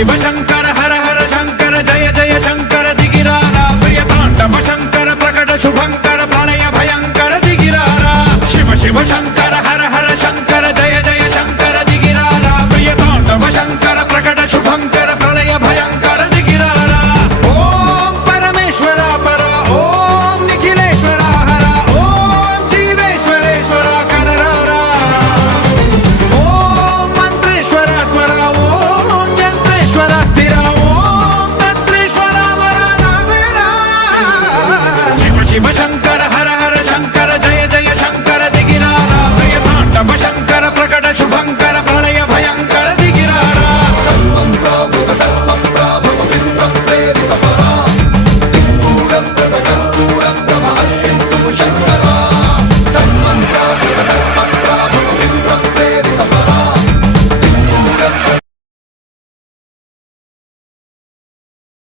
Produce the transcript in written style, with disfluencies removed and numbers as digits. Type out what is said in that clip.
शिव शंकर हर हर शंकर जय जय शंकर दिगिरारा प्रिय तांडव शंकर प्रकट शुभंकर प्रलय भयंकर दिगिरारा शिव शिव शंकर